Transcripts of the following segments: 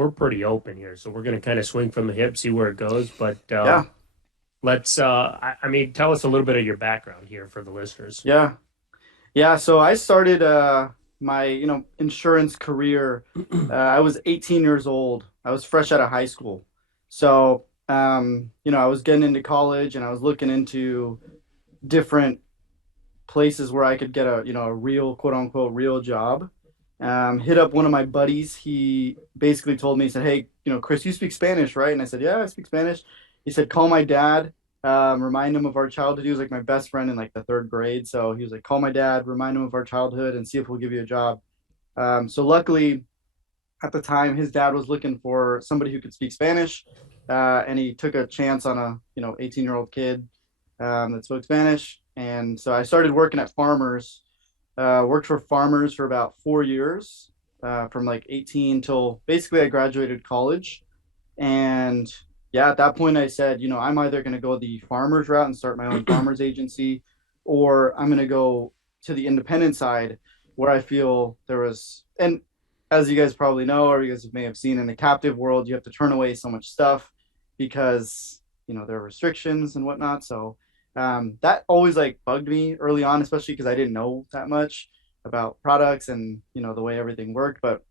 we're pretty open here, so we're gonna kind of swing from the hip, see where it goes. But Yeah, let's I mean, tell us a little bit of your background here for the listeners. yeah, yeah. So I started my insurance career. I was 18 years old. I was fresh out of high school. So I was getting into college and I was looking into different places where I could get a real quote unquote real job. Hit up one of my buddies. He basically told me, he said, "Hey, Chris, you speak Spanish, right?" And I said, "Yeah, I speak Spanish." He said, "Call my dad, remind him of our childhood." He was like my best friend in like the third grade. So he was like, "Call my dad, remind him of our childhood and see if we'll give you a job." So luckily at the time, his dad was looking for somebody who could speak Spanish. And he took a chance on a 18-year-old kid that spoke Spanish. And so I started working at Farmers. Worked for Farmers for about 4 years, from like 18 till basically I graduated college. And yeah, at that point I said, I'm either going to go the Farmers route and start my own Farmers agency, or I'm going to go to the independent side where I feel there was, and as you guys probably know, or you guys may have seen in the captive world, you have to turn away so much stuff because, there are restrictions and whatnot. So that always like bugged me early on, especially because I didn't know that much about products and the way everything worked, but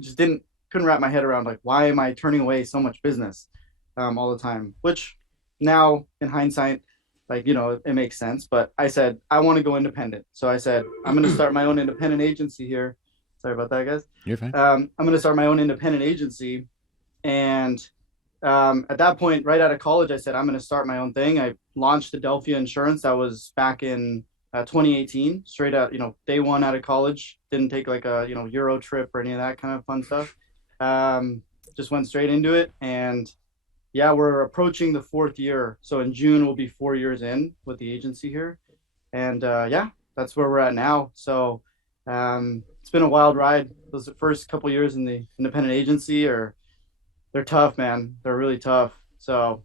just didn't couldn't wrap my head around like why am I turning away so much business all the time? Which now in hindsight, like it makes sense. But I said I want to go independent, so I said I'm going to start my own independent agency here. Sorry about that, guys. You're fine. I'm going to start my own independent agency, and at that point, right out of college, I said, I'm going to start my own thing. I launched Adelfia Insurance. That was back in 2018, straight out, day one out of college. Didn't take like a, Euro trip or any of that kind of fun stuff. Just went straight into it. And yeah, we're approaching the fourth year. So in June, we'll be 4 years in with the agency here. And yeah, that's where we're at now. So it's been a wild ride. Those first couple years in the independent agency are they're tough, man. They're really tough. So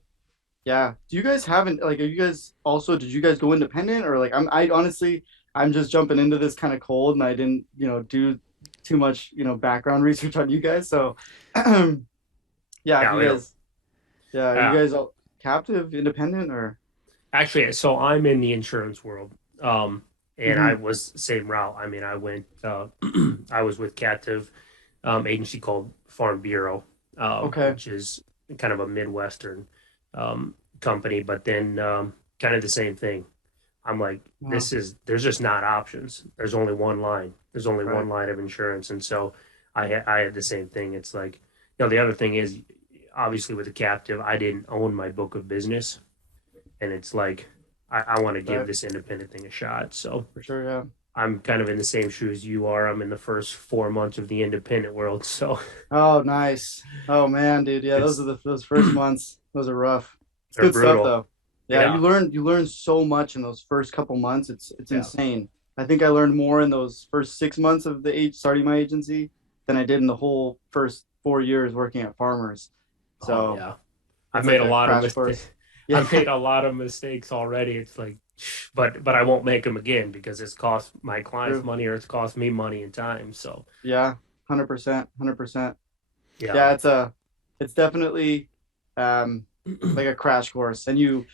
yeah. Do you guys haven't like are you guys also did you guys go independent or like I honestly I'm just jumping into this kind of cold and I didn't, do too much, background research on you guys. So yeah, if Yeah, you we don't. guys yeah, are you Uh, guys all captive, independent or Actually, so I'm in the insurance world, and I mm-hmm. was same route. I mean, I went. I was with captive agency called Farm Bureau, Okay. which is kind of a Midwestern company, but then kind of the same thing. I'm like, Wow. there's just not options. There's only one line. There's only Right. one line of insurance. And so I had the same thing. It's like, the other thing is obviously with the captive, I didn't own my book of business. And it's like, I want to give Right. this independent thing a shot. So For sure, yeah. I'm kind of in the same shoes you are. I'm in the first 4 months of the independent world. So Oh, nice. Oh man, dude. Yeah, those are it's, those first months. Those are rough. It's they're good stuff brutal. though. Yeah, Yeah. you learn so much in those first couple months. It's Yeah. insane. I think I learned more in those first 6 months of the age starting my agency than I did in the whole first 4 years working at Farmers. Oh, So yeah. I've it's made like a a lot of crash mistakes. course. I've made Yeah. a lot of mistakes already. It's like, but I won't make them again because it's cost my clients True. money or it's cost me money and time. So Yeah. 100%. 100%. yeah, Yeah, it's definitely um like a crash course. And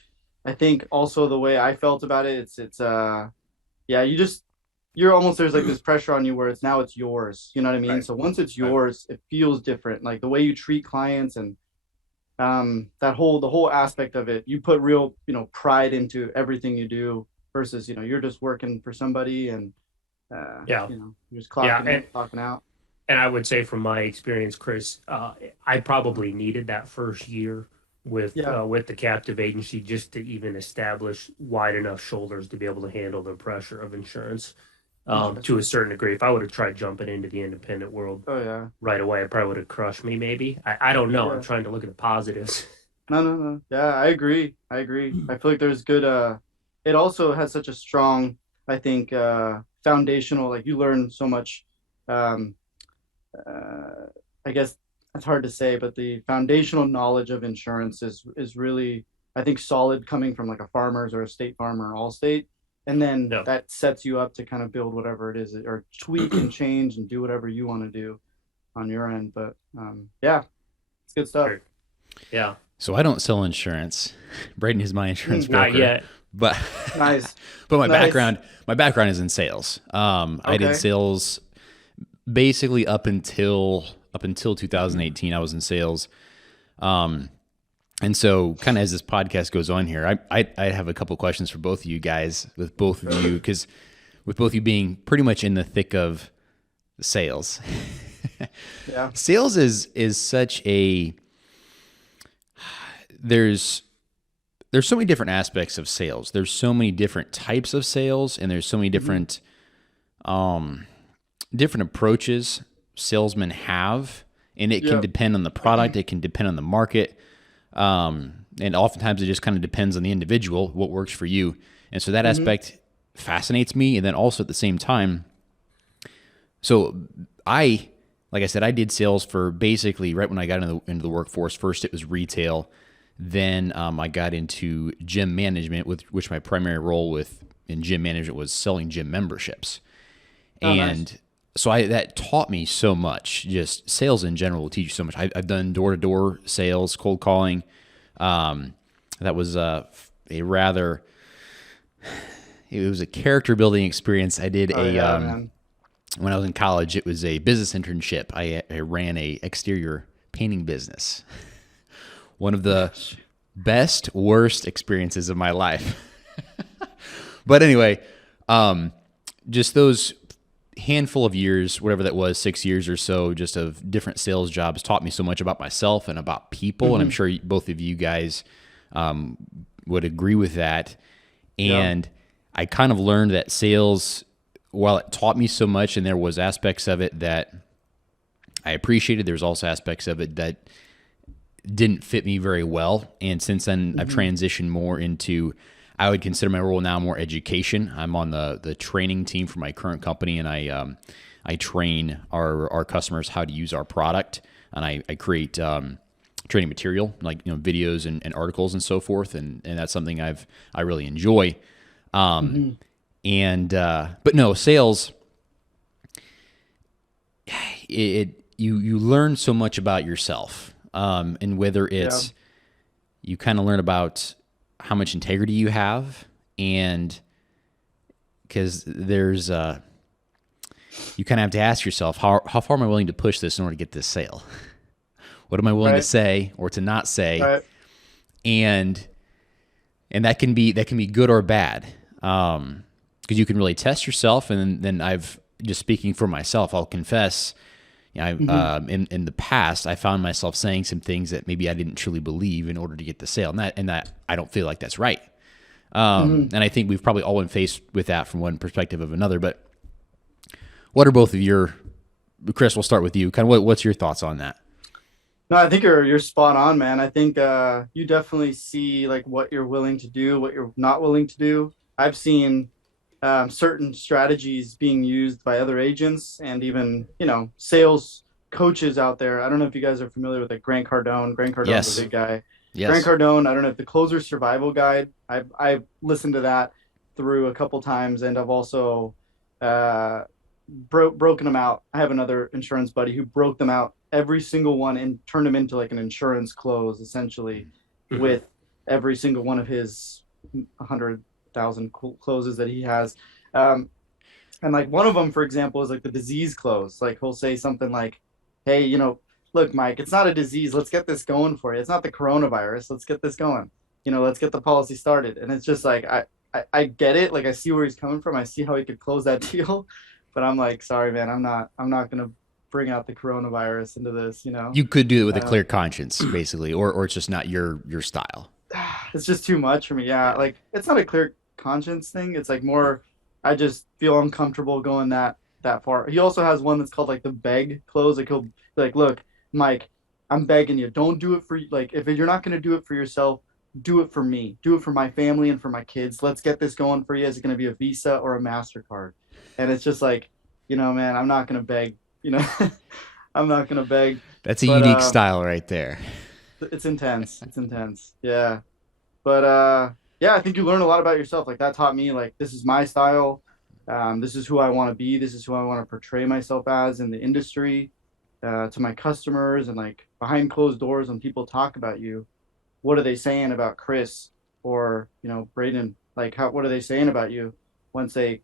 I think also the way I felt about it, it's yeah, you're almost there's like this pressure on you where it's yours. You know what I mean? right, So once it's right. yours, it feels different. Like the way you treat clients and the whole aspect of it, you put real, pride into everything you do versus, you're just working for somebody and Yeah, you're just yeah, clocking in, clocking out. and I would say from my experience, Chris, I probably needed that first year Yeah. with the captive agency just to even establish wide enough shoulders to be able to handle the pressure of insurance to a Interesting. certain degree. If I would have tried jumping into the independent world Oh yeah. right away, it probably would have crushed me. Maybe I don't know. I'm Yeah. trying to look at the positives. No, no, no. Yeah, I agree. I agree. I feel like there's good it also has such a strong, I think, foundational, like you learn so much um uh I guess it's hard to say, but the foundational knowledge of insurance is really, I think, solid coming from like a Farmers or a State Farm or Allstate. And then No, that sets you up to kind of build whatever it is or tweak and change and do whatever you want to do. on your end. But yeah, it's good stuff. Or, yeah, So I don't sell insurance. Braden is my insurance Mm, not broker, yet. but nice, but nice. my background is in sales. I did Okay. sales basically up until 2018. I was in sales. Um, and so kind of as this podcast goes on here, I have a couple questions for both of you guys, with both of you, because with both of you being pretty much in the thick of sales. Yeah. Sales is such a there's there's so many different aspects of sales. There's so many different types of sales, and there's so many Hmm. um, different approaches salesmen have, and it can Yep. depend on the product. It can depend on the market, and oftentimes it just kind of depends on the individual, what works for you. And so that Hmm. aspect fascinates me. And then also at the same time, so I, like I said, I did sales for basically right when I got into the workforce. First, it was retail. Then I got into gym management, with which my primary role with in gym management was selling gym memberships. Oh, nice. And so that taught me so much. Just sales in general will teach you so much. I've done door to door sales, cold calling. That was a rather it was a character building experience. I did Oh a yeah, man. when I was in college. It was a business internship. I ran a exterior painting business. One of the best worst experiences of my life. But anyway, just those handful of years, whatever that was, 6 years or so, just of different sales jobs, taught me so much about myself and about people. And I'm Hmm. sure both of you guys would agree with that. Yeah. And I kind of learned that sales, while it taught me so much, and there was aspects of it that I appreciated, there's also aspects of it that didn't fit me very well. And since then, I've Hmm. transitioned more into, I would consider my role now more education. I'm on the training team for my current company, and I train our customers how to use our product, and I create training material, like videos and articles and so forth, and that's something I really enjoy. Hmm. And but no, sales, you learn so much about yourself, and whether Yeah. it's, you kind of learn about how much integrity you have, and because there's you kind of have to ask yourself, how far am I willing to push this in order to get this sale? What am I willing to Right. say or to not say? Right. And that can be good or bad, because you can really test yourself. And then I've, just speaking for myself, I'll confess, Hmm. in the past, I found myself saying some things that maybe I didn't truly believe in order to get the sale, and that I don't feel like that's right. Hmm. And I think we've probably all been faced with that from one perspective of another. But what are both of your, Chris? We'll start with you. Kind of what's your thoughts on that? No, I think you're spot on, man. I think you definitely see like what you're willing to do, what you're not willing to do. I've seen certain strategies being used by other agents and even sales coaches out there. I don't know if you guys are familiar with like Grant Cardone. Grant Cardone's a Yes, big guy. Grant yes, Cardone. I don't know if the Closer Survival Guide. I've listened to that through a couple times, and I've also uh, broken them out. I have another insurance buddy who broke them out, every single one, and turned them into like an insurance close, essentially, Hmm. with every single one of his 100,000 closes that he has. Um, and like one of them, for example, is like the disease close. Like he'll say something like, "Hey, look, Mike, it's not a disease. Let's get this going for you. It's not the coronavirus. Let's get this going. Let's get the policy started." And it's just like I get it. Like I see where he's coming from. I see how he could close that deal, but I'm like, sorry, man, I'm not gonna bring out the coronavirus into this. you could do it with a Um, clear conscience, basically, or it's just not your style. it's just too much for me. Yeah, Yeah. like it's not a clear conscience thing. It's like more, I just feel uncomfortable going that far. He also has one that's called like the beg close. Like he'll be like, look, Mike, I'm begging you, don't do it for like if you're not gonna do it for yourself, do it for me. Do it for my family and for my kids. Let's get this going for you. Is it gonna be a Visa or a MasterCard? And it's just like, man, I'm not gonna beg. I'm not gonna beg. That's a But unique style right there. it's intense. It's intense. Yeah. But yeah, I think you learn a lot about yourself. Like that taught me like this is my style. This is who I want to be. This is who I want to portray myself as in the industry. to my customers and like behind closed doors when people talk about you, what are they saying about Chris or, Braden? Like what are they saying about you once they,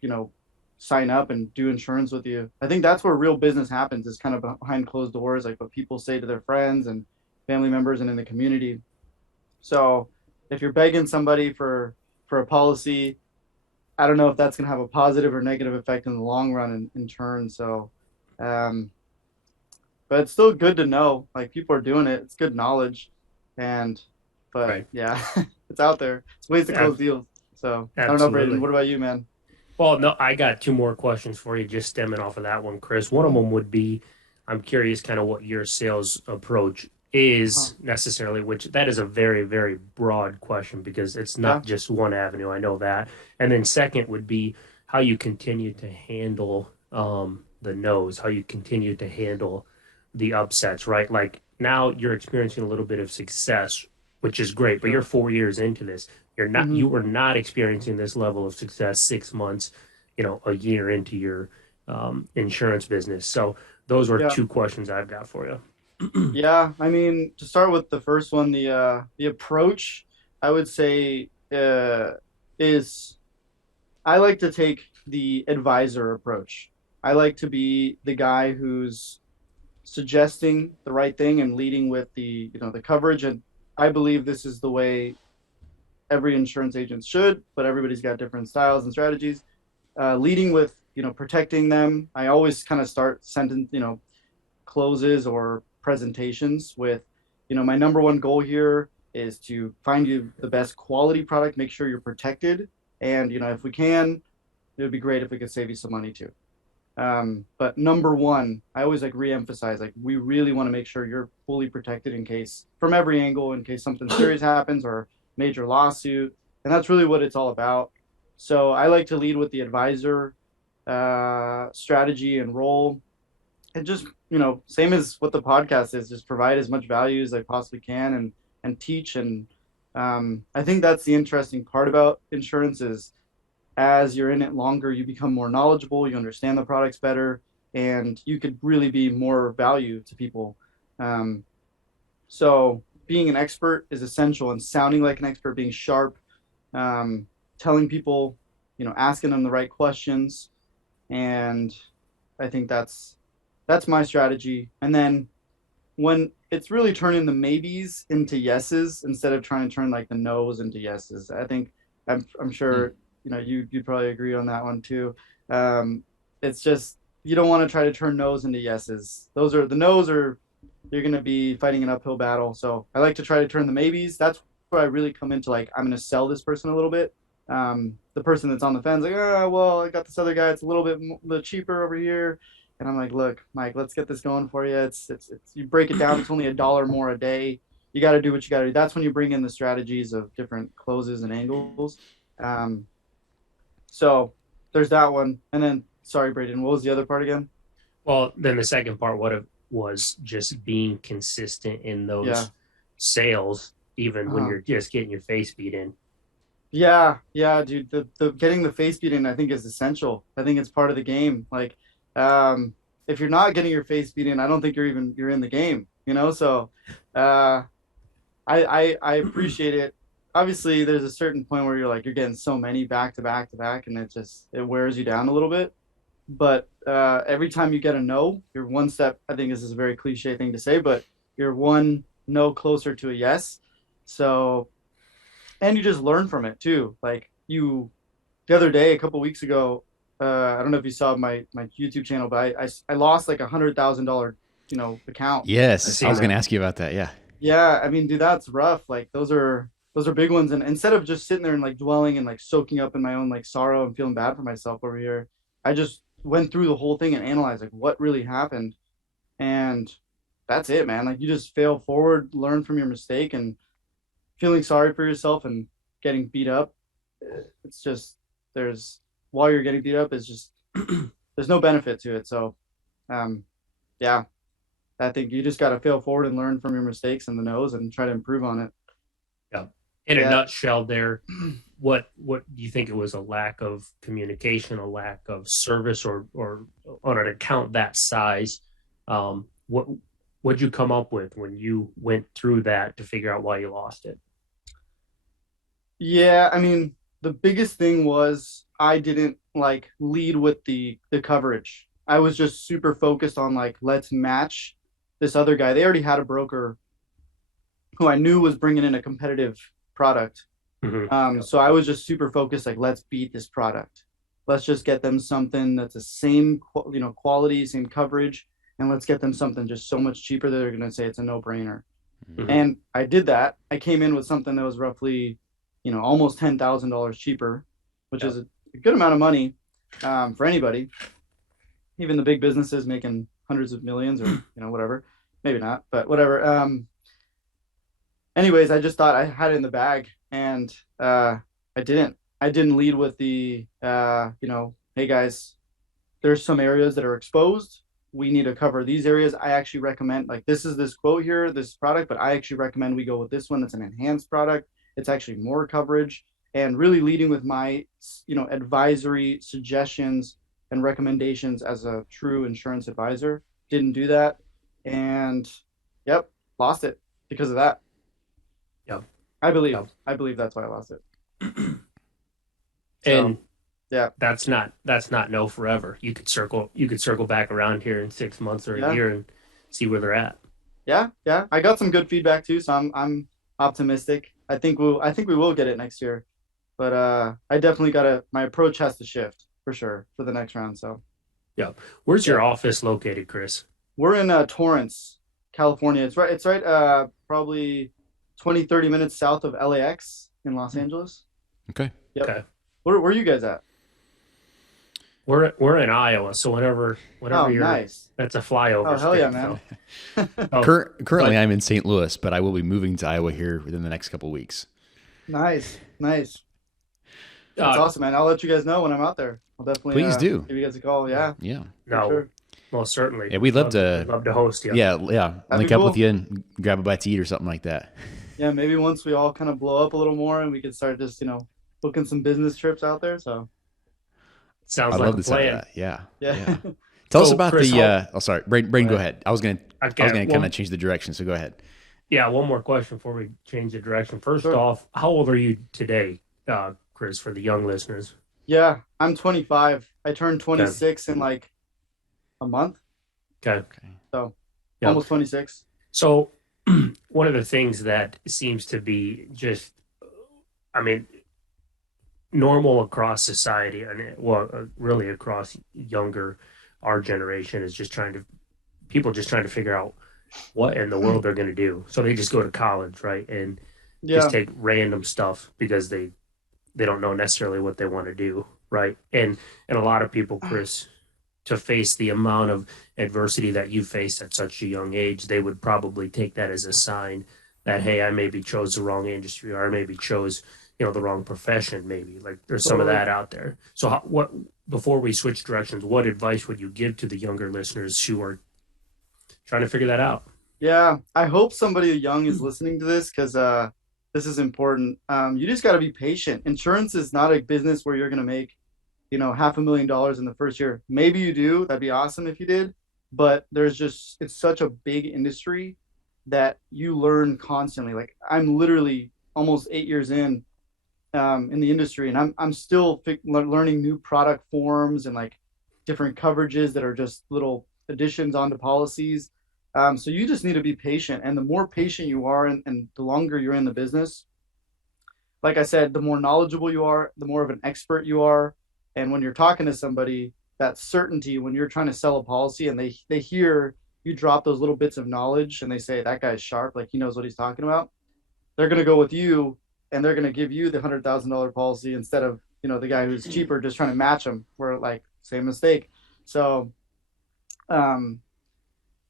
you know, sign up and do insurance with you? I think that's where real business happens, is kind of behind closed doors, like what people say to their friends and family members and in the community. So if you're begging somebody for a policy, I don't know if that's going to have a positive or negative effect in the long run in turn. So, um, but it's still good to know, like people are doing it. It's good knowledge. And, but Right. yeah, it's out there. It's ways to Yeah, close deals. So I don't know, Braden, absolutely. what about you, man? Well, no, I got two more questions for you, just stemming off of that one, Chris. One of them would be, I'm curious kind of what your sales approach Oh, is necessarily, which that is a very, very broad question because it's yeah. not just one avenue. I know that. And then second would be how you continue to handle the no's, how you continue to handle the upsets, right? Like now you're experiencing a little bit of success, which is great, but you're Sure. 4 years into this. Hmm. You were not experiencing this level of success 6 months, a year into your insurance business. So those were Yeah. two questions I've got for you. Yeah. I mean, to start with the first one, the approach, I would say, is I like to take the advisor approach. I like to be the guy who's suggesting the right thing and leading with the coverage. And I believe this is the way every insurance agent should, but everybody's got different styles and strategies. Leading with, protecting them. I always kind of start sentence, closes or presentations with, my number one goal here is to find you the best quality product, make sure you're protected. And, if we can, it would be great if we could save you some money too. But number one, I always like reemphasize, like we really want to make sure you're fully protected in case, from every angle, in case something serious happens or major lawsuit. And that's really what it's all about. So I like to lead with the advisor strategy and role, and just, same as what the podcast is, just provide as much value as I possibly can, and teach. And I think that's the interesting part about insurance is, as you're in it longer, you become more knowledgeable, you understand the products better, and you could really be more value to people. Um, so being an expert is essential, and sounding like an expert, being sharp, um, telling people, asking them the right questions. And I think that's my strategy. And then when it's really turning the maybes into yeses instead of trying to turn like the no's into yeses. I think I'm Hmm. sure you'd probably agree on that one too. Um, it's just you don't want to try to turn no's into yeses. Those are the no's are you're going to be fighting an uphill battle. So I like to try to turn the maybes. That's where I really come into like I'm going to sell this person a little bit. The person that's on the fence like, oh well, I got this other guy. It's a little bit cheaper over here. And I'm like, look, Mike, let's get this going for you. It's you break it down. It's only $1 more a day. You got to do what you got to do. That's when you bring in the strategies of different closes and angles. Um, so there's that one. And then, sorry, Braden, what was the other part again? Well, then the second part, what it was just being consistent in Yeah. those sales, even when Uh-huh. you're just getting your face beat in. Yeah, yeah, dude. The getting the face beaten, I think, is essential. I think it's part of the game. Like, um, if you're not getting your face beaten, I don't think you're in the game. So, uh, I appreciate it. Obviously, there's a certain point where you're getting so many back to back to back, and it wears you down a little bit. But every time you get a no, you're one step. I think this is a very cliche thing to say, but you're one no closer to a yes. So, and you just learn from it too. Like the other day, a couple weeks ago, I don't know if you saw my YouTube channel, but I lost like $100,000, account. I've Yes, I seen was going to that. ask you about that. Yeah. Yeah, I mean, dude, that's rough. Like those are big ones. And instead of just sitting there and like dwelling and like soaking up in my own like sorrow and feeling bad for myself over here, I just went through the whole thing and analyzed like what really happened. And that's it, man. Like you just fail forward, learn from your mistake, and feeling sorry for yourself and getting beat up. It's just there's while you're getting beat up is just there's no benefit to it. So um yeah, I think you just got to fail forward and learn from your mistakes and the no's and try to improve on it. Yeah. In a Yeah. nutshell, there, what do you think it was? A lack of communication, a lack of service, or on an account that size, What what'd you come up with when you went through that to figure out why you lost it? Yeah, I mean, the biggest thing was I didn't like lead with the coverage. I was just super focused on like let's match this other guy. They already had a broker who I knew was bringing in a competitive product. Hmm. So I was just super focused like let's beat this product. Let's just get them something that's the same quality, same coverage, and let's get them something just so much cheaper that they're going to say it's a no-brainer. Hmm. And I did that. I came in with something that was roughly, almost $10,000 cheaper, which Yep. is a good amount of money for anybody, even the big businesses making hundreds of millions or, whatever. Maybe not, but whatever. Anyways, I just thought I had it in the bag and I didn't. I didn't lead with hey guys, there's some areas that are exposed. We need to cover these areas. I actually recommend like this is this quote here, this product, but I actually recommend we go with this one. That's an enhanced product. It's actually more coverage and really leading with my, advisory suggestions and recommendations as a true insurance advisor. Didn't do that. And yep, lost it because of that. Yep. I believe. Yep. I believe that's why I lost it. So And yeah, that's not no forever. You could circle back around here in 6 months or a yeah, year and see where they're at. yeah. I got some good feedback too, so I'm optimistic. I think we will get it next year. But I definitely gotta my approach has to shift for sure for the next round. So Yep. Where's yeah. your office located, Chris? We're in Torrance, California. It's right probably 20-30 minutes south of LAX in Los Angeles. Okay. Yep. Okay. Where are you guys at? We're in Iowa, so whenever Oh, you're nice. that's a Oh, flyover hell yeah, state. man. So oh, Currently, but I'm in St. Louis, but I will be moving to Iowa here within the next couple of weeks. Nice, nice. That's uh awesome, man. I'll let you guys know when I'm out there. I'll definitely Please do. give you guys a call. yeah, Yeah, Yeah. for no, sure. most certainly Yeah, we'd love we'd to. love to host you. Yeah, yeah. That'd Link be up with cool. you and grab a bite to eat or something like that. Yeah, maybe once we all kind of blow up a little more and we can start just, booking some business trips out there. So, Sounds I'd like love a the sound of plan. that. Yeah, yeah. yeah. Tell us So about Chris, the. how Oh, sorry, Go Braden, go ahead. ahead. I was okay, gonna kind well, of change the direction. So go ahead. yeah, one more question before we change the direction. First Sure. off, how old are you today, Chris, for the young listeners? Yeah, I'm 25. I turned Okay. 26 in like a month. Okay. Okay. So, Yep. almost 26. So one of the things that seems to be just, I mean, normal across society and well, really across younger, our generation is just trying to people just trying to figure out what in the world they're going to do. So they just go to college, right, and just Yeah. take random stuff because they don't know necessarily what they want to do, right? And a lot of people, Chris, to face the amount of adversity that you faced at such a young age, they would probably take that as a sign that, hey, I maybe chose the wrong industry or I maybe chose, the wrong profession, maybe. Like there's some of Totally. that out there. So what before we switch directions, what advice would you give to the younger listeners who are trying to figure that out? Yeah, I hope somebody young is listening to this because this is important. You just got to be patient. Insurance is not a business where you're going to make, $500,000 in the first year. Maybe you do. That'd be awesome if you did. But it's such a big industry that you learn constantly. Like I'm literally almost 8 years in the industry, and I'm still learning new product forms and like different coverages that are just little additions onto policies. So you just need to be patient, and the more patient you are, and the longer you're in the business, like I said, the more knowledgeable you are, the more of an expert you are, and when you're talking to somebody, that certainty when you're trying to sell a policy, and they hear you drop those little bits of knowledge, and they say that guy's sharp, like he knows what he's talking about, they're going to go with you and they're going to give you the $100,000 policy instead of the guy who's cheaper just trying to match them. We're like same mistake. So um,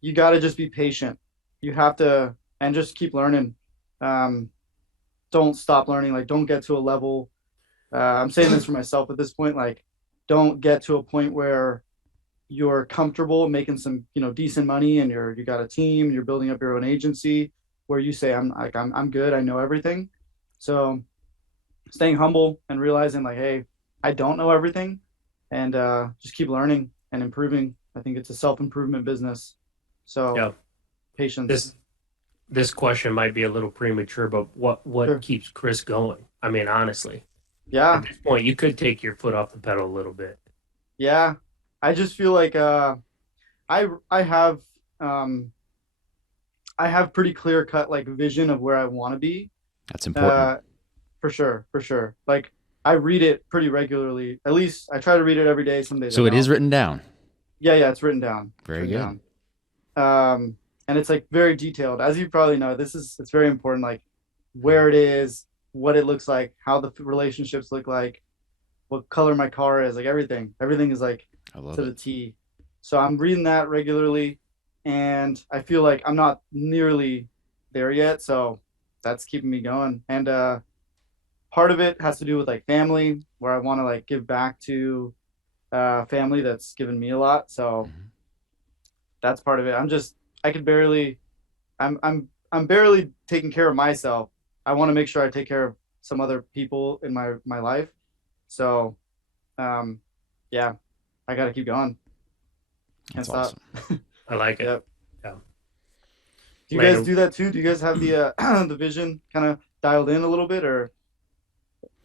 you got to just be patient. You have to and just keep learning. Um, don't stop learning. Like don't get to a level. I'm saying this for myself at this point. Like don't get to a point where you're comfortable making some decent money and you got a team. You're building up your own agency where you say I'm good. I know everything. So staying humble and realizing like, hey, I don't know everything, and just keep learning and improving. I think it's a self improvement business. So Yeah. patience. This question might be a little premature, but what Sure. keeps Chris going? I mean, honestly, at Yeah. this point, you could take your foot off the pedal a little bit. Yeah. I just feel like I have um I have pretty clear cut like vision of where I want to be. That's important. Uh for sure, for sure. Like I read it pretty regularly. At least I try to read it every day. Some days I So it is don't. written down. Yeah, yeah, it's written down. It's Very written good. down. And it's like very detailed. As you probably know, it's very important, like where it is, what it looks like, how the relationships look like, what color my car is, like everything. Everything is like I love to the it. T. So I'm reading that regularly, and I feel like I'm not nearly there yet. So that's keeping me going. And part of it has to do with like family, where I want to like give back to family that's given me a lot. So Mhm. that's part of it. I could barely I'm barely taking care of myself. I want to make sure I take care of some other people in my life. So um yeah, I got to keep going. Can't That's stop. awesome. I like it. Yep. Yeah. Do you guys Landon, do that too? Do you guys have the the vision kind of dialed in a little bit, or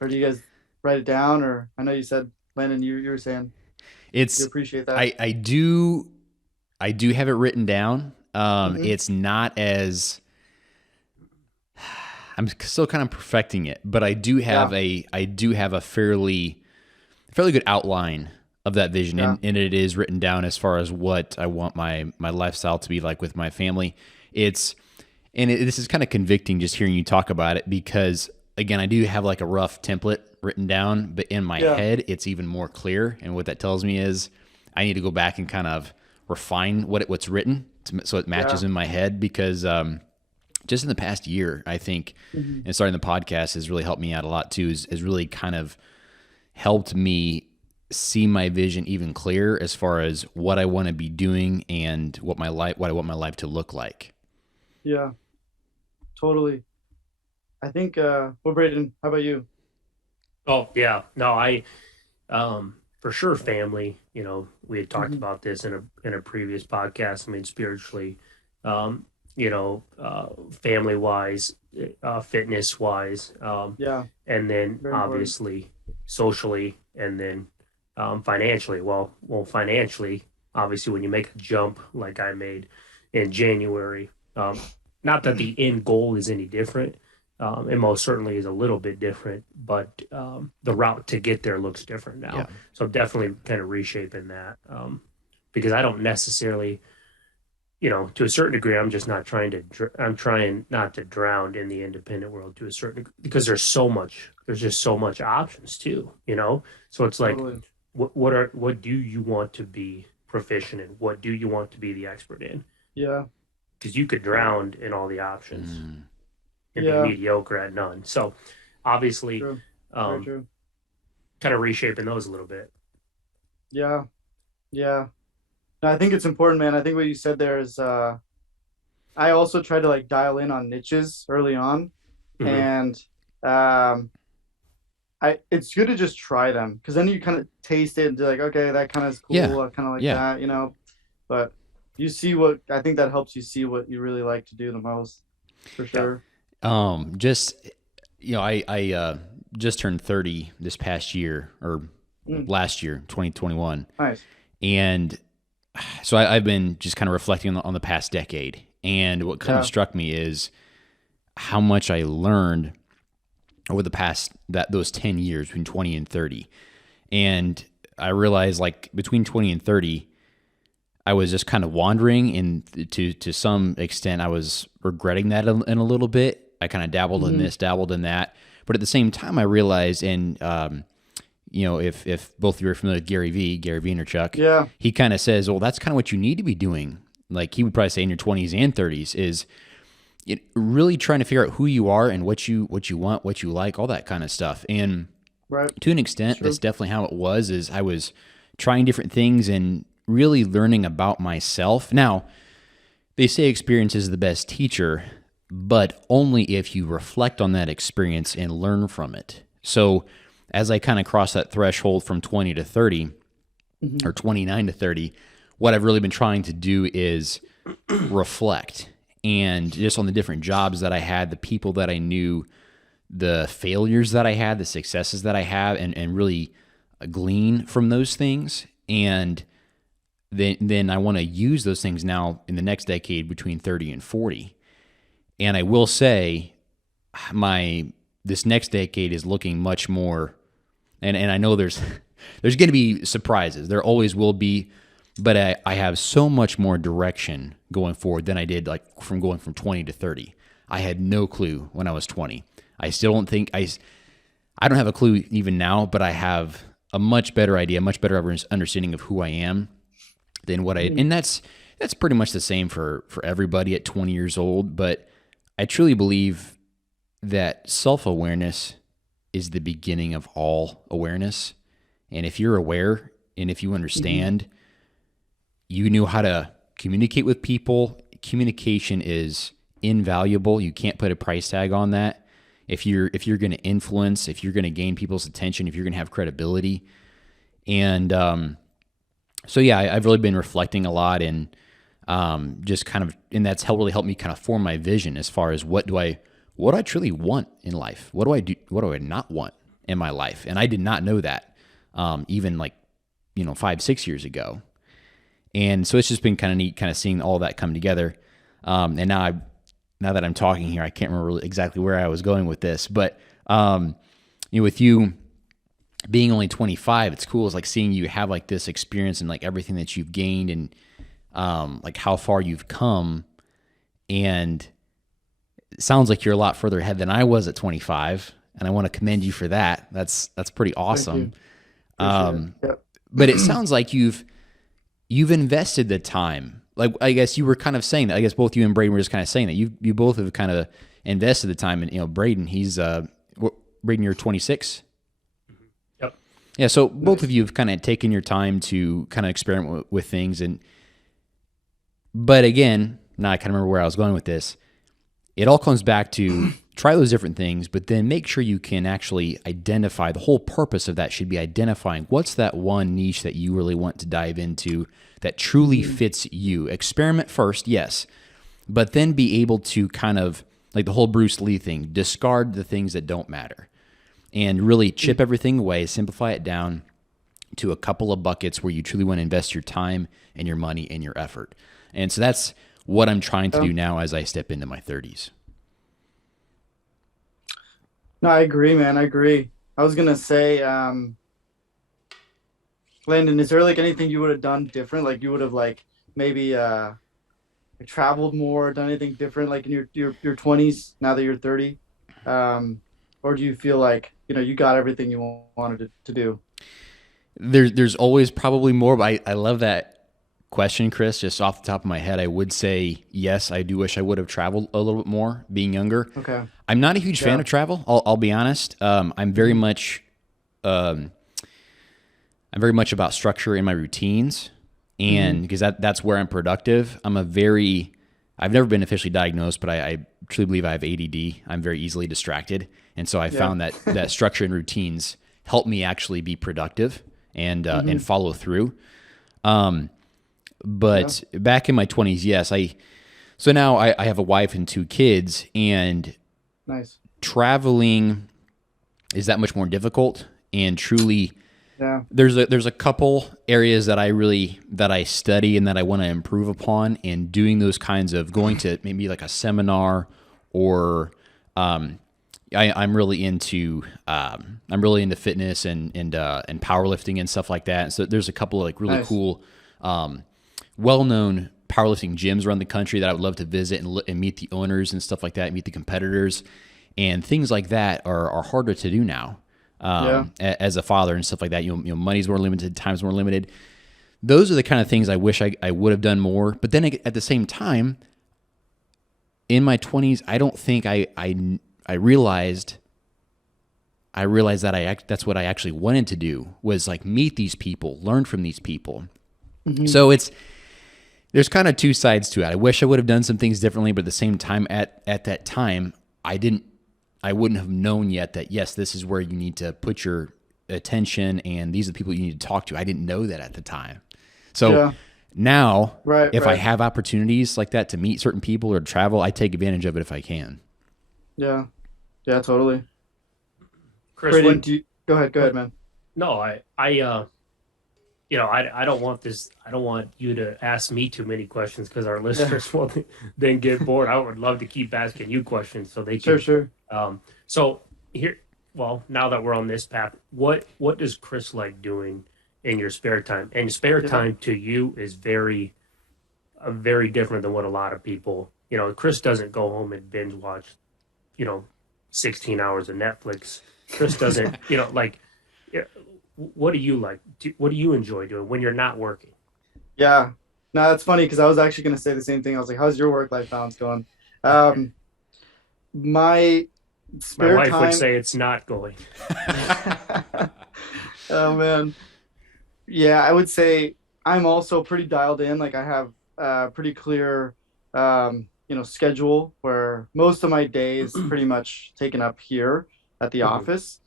do you guys write it down? Or I know you said, Landon, you were saying you It's appreciate that. I do have it written down. Hmm. It's not as I'm still kind of perfecting it, but Yeah, I do have a fairly good outline of that vision, yeah, and it is written down as far as what I want my lifestyle to be like with my family. It's this is kind of convicting just hearing you talk about it because again, I do have like a rough template written down, but in my yeah, head, it's even more clear. And what that tells me is I need to go back and kind of refine what's written so it yeah. matches in my head because just in the past year, I think, Hmm. and starting the podcast has really helped me out a lot too. Is really kind of helped me see my vision even clearer as far as what I want to be doing and what I want my life to look like. Yeah, totally. I think well, Braden, how about you? oh yeah, no, I for sure family. We had talked Hmm. about this in a previous podcast. I mean, spiritually, family wise, fitness wise, Yeah, and then very important. obviously socially, and then financially. Financially, obviously, when you make a jump like I made in January, not that the end goal is any different. It most certainly is a little bit different, but the route to get there looks different Yeah. now. So definitely kind of reshaping that because I don't necessarily, to a certain degree, I'm just not trying to. I'm trying not to drown in the independent world to a certain degree because there's so much. There's just so much options too. So it's like, Totally. what do you want to be proficient in? What do you want to be the expert in? Yeah, Because you could drown in all the options Mm. and be yeah, mediocre at none. So obviously, true. Very um, true. kind of reshaping those a little bit. Yeah, yeah. No, I think it's important, man. I think what you said there is I also try to like dial in on niches early on, Hmm. and um I it's good to just try them because then you kind of taste it and you're like, okay, that kind of is Yeah. cool. I kind of like Yeah. that, you know. But you see what I think that helps you see what you really like to do the most, for Yeah. sure. Just I just turned 30 this past year or Mm, last year, 2021, nice. and so I've been just kind of reflecting on the past decade. And what kind of Yeah, struck me is how much I learned over the past those 10 years between 20 and 30. And I realized like between 20 and 30, I was just kind of wandering, and to some extent, I was regretting that in a little bit. I kind of dabbled in hmm, this, dabbled in that, but at the same time, I realized, and if both of you are familiar with Gary Vaynerchuk, yeah, he kind of says, well, that's kind of what you need to be doing. Like he would probably say in your 20s and 30s is really trying to figure out who you are and what you want, what you like, all that kind of stuff. And right. to an It's extent, that's true. definitely how it was. Is I was trying different things and really learning about myself. Now, they say experience is the best teacher, but only if you reflect on that experience and learn from it. So, as I kind of crossed that threshold from 20 to 30 Hmm. or 29 to 30, what I've really been trying to do is reflect, and just on the different jobs that I had, the people that I knew, the failures that I had, the successes that I have, and really glean from those things. And then I want to use those things now in the next decade between 30 and 40. And I will say this next decade is looking much more, and I know there's going to be surprises. There always will be, but I have so much more direction going forward than I did like from going from 20 to 30. I had no clue when I was 20. I still don't think I don't have a clue even now, but I have a much better idea, much better understanding of who I am than what and that's pretty much the same for everybody at 20 years old. But I truly believe that self-awareness is the beginning of all awareness. And if you're aware and if you understand, you knew how to communicate with people. Communication is invaluable. You can't put a price tag on that. If you're going to influence, if you're going to gain people's attention, if you're going to have credibility. And so yeah, I've really been reflecting a lot, and just kind of, and that's really helped me kind of form my vision as far as what do I truly want in life? What do I do? What do I not want in my life? And I did not know that even 5-6 years ago. And so it's just been kind of neat, kind of seeing all that come together. And now that I'm talking here, I can't remember really exactly where I was going with this, but with you being only 25, it's cool. It's like seeing you have like this experience and like everything that you've gained, and like how far you've come. And it sounds like you're a lot further ahead than I was at 25, and I want to commend you for that. That's pretty awesome. Sure. Yep. But it sounds like you've invested the time. Like, I guess you were kind of saying that. I guess both you and Braden were just kind of saying that you both have kind of invested the time. And Braden, Braden, you're 26. Yep. Yeah. So both of you have kind of taken your time to kind of experiment with things. But again, now I kind of remember where I was going with this. It all comes back to try those different things, but then make sure you can actually identify. The whole purpose of that should be identifying what's that one niche that you really want to dive into that truly fits you. Experiment first, yes, but then be able to kind of, like the whole Bruce Lee thing, discard the things that don't matter and really chip everything away, simplify it down to a couple of buckets where you truly want to invest your time and your money and your effort. And so that's what I'm trying to do now as I step into my 30s. No, I agree, man. I agree. I was gonna say, Landon, is there like anything you would have done different? Like you would have like maybe traveled more, done anything different like in your 20s now that you're 30? Or do you feel like, you got everything you wanted to do? There's always probably more, but I love that question, Chris. Just off the top of my head, I would say yes. I do wish I would have traveled a little bit more being younger. Okay. I'm not a huge fan of travel. I'll be honest. I'm very much about structure in my routines, and because that's where I'm productive. I've never been officially diagnosed, but I truly believe I have ADD. I'm very easily distracted, and so I found that structure and routines help me actually be productive and follow through. But back in my 20s, yes, so now I have a wife and 2 kids, and nice. Traveling is that much more difficult, and truly, there's a couple areas that I study and that I want to improve upon, and doing those kinds of going to maybe like a seminar, or I'm really into fitness and powerlifting and stuff like that. And so there's a couple of like really cool, well-known powerlifting gyms around the country that I would love to visit and meet the owners and stuff like that, meet the competitors, and things like that are harder to do now. As a father and stuff like that, money's more limited, time's more limited. Those are the kind of things I wish I would have done more. But then at the same time, in my 20s, I don't think I realized that that's what I actually wanted to do, was like meet these people, learn from these people. So there's kind of two sides to it. I wish I would have done some things differently, but at the same time, at that time, I wouldn't have known yet that, yes, this is where you need to put your attention, and these are the people you need to talk to. I didn't know that at the time. So Now, Right, if I right. have opportunities like that to meet certain people or travel, I take advantage of it if I can. Yeah. Yeah, totally. Chris, Creating, when do you, go ahead, man. no, I don't want this. I don't want you to ask me too many questions because our Yeah, listeners will then get bored. I would love to keep asking you questions so they sure, can. sure. So here, well, now that we're on this path, what does Chris like doing in your spare time? And spare Yeah. time to you is very different than what a lot of people. Chris doesn't go home and binge watch. You know, 16 hours of Netflix. Chris doesn't. Like, yeah, what do you like? What do you enjoy doing when you're not working? Yeah. No, that's funny because I was actually going to say the same thing. I was like, how's your work-life balance going? Um, my My spare wife would time. say it's not going. Oh man. Yeah, I would say I'm also pretty dialed in. Like I have a pretty clear schedule where most of my day is pretty much taken up here at the Mhm. office.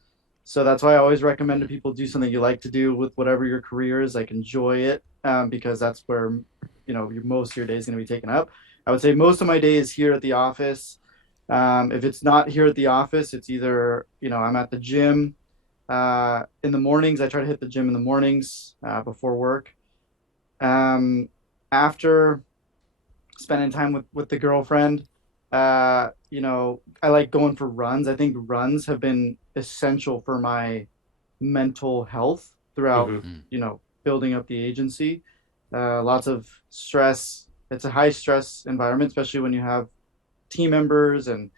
So that's why I always recommend to people do something you like to do with whatever your career is, like enjoy it, because that's where most of your day is going to be taken up. I would say most of my day is here at the office. If it's not here at the office, it's either I'm at the gym in the mornings. I try to hit the gym in the mornings before work. Um, After spending time with the girlfriend, I like going for runs. I think runs have been essential for my mental health throughout, Mhm. Mm. building up the agency. Lots of stress. It's a high stress environment, especially when you have team members and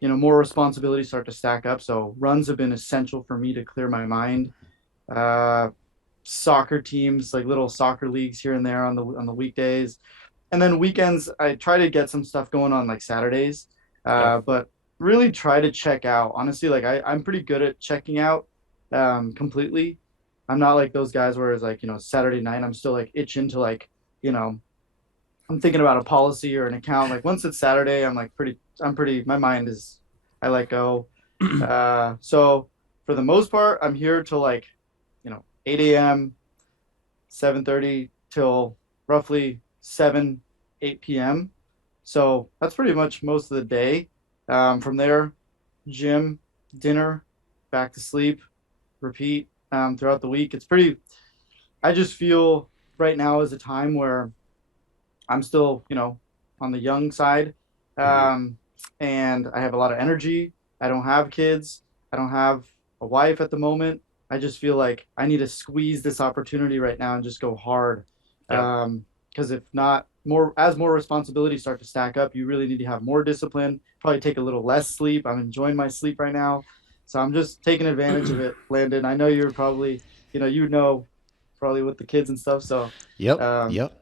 more responsibilities start to stack up. So runs have been essential for me to clear my mind. Uh, Soccer teams, like little soccer leagues here and there on the weekdays, and then weekends I try to get some stuff going on like Saturdays. Yep. But really try to check out. Honestly, like I'm pretty good at checking out completely. I'm not like those guys where it's like, Saturday night I'm still like itching to like, you know, I'm thinking about a policy or an account. Like once it's Saturday, I'm pretty, my mind is, I let go. So for the most part, I'm here till like, 8 a.m., 7:30 till roughly 7, 8 p.m. So that's pretty much most of the day. From there, gym, dinner, back to sleep, repeat throughout the week. I just feel right now is a time where I'm still, on the young side. Mhm. Um, and I have a lot of energy. I don't have kids. I don't have a wife at the moment. I just feel like I need to squeeze this opportunity right now and just go hard. Yep. Because if not, more responsibilities start to stack up, you really need to have more discipline, probably take a little less sleep. I'm enjoying my sleep right now. So I'm just taking advantage of it, Landon. I know you're probably, probably with the kids and stuff. So, Yep. um, Yep.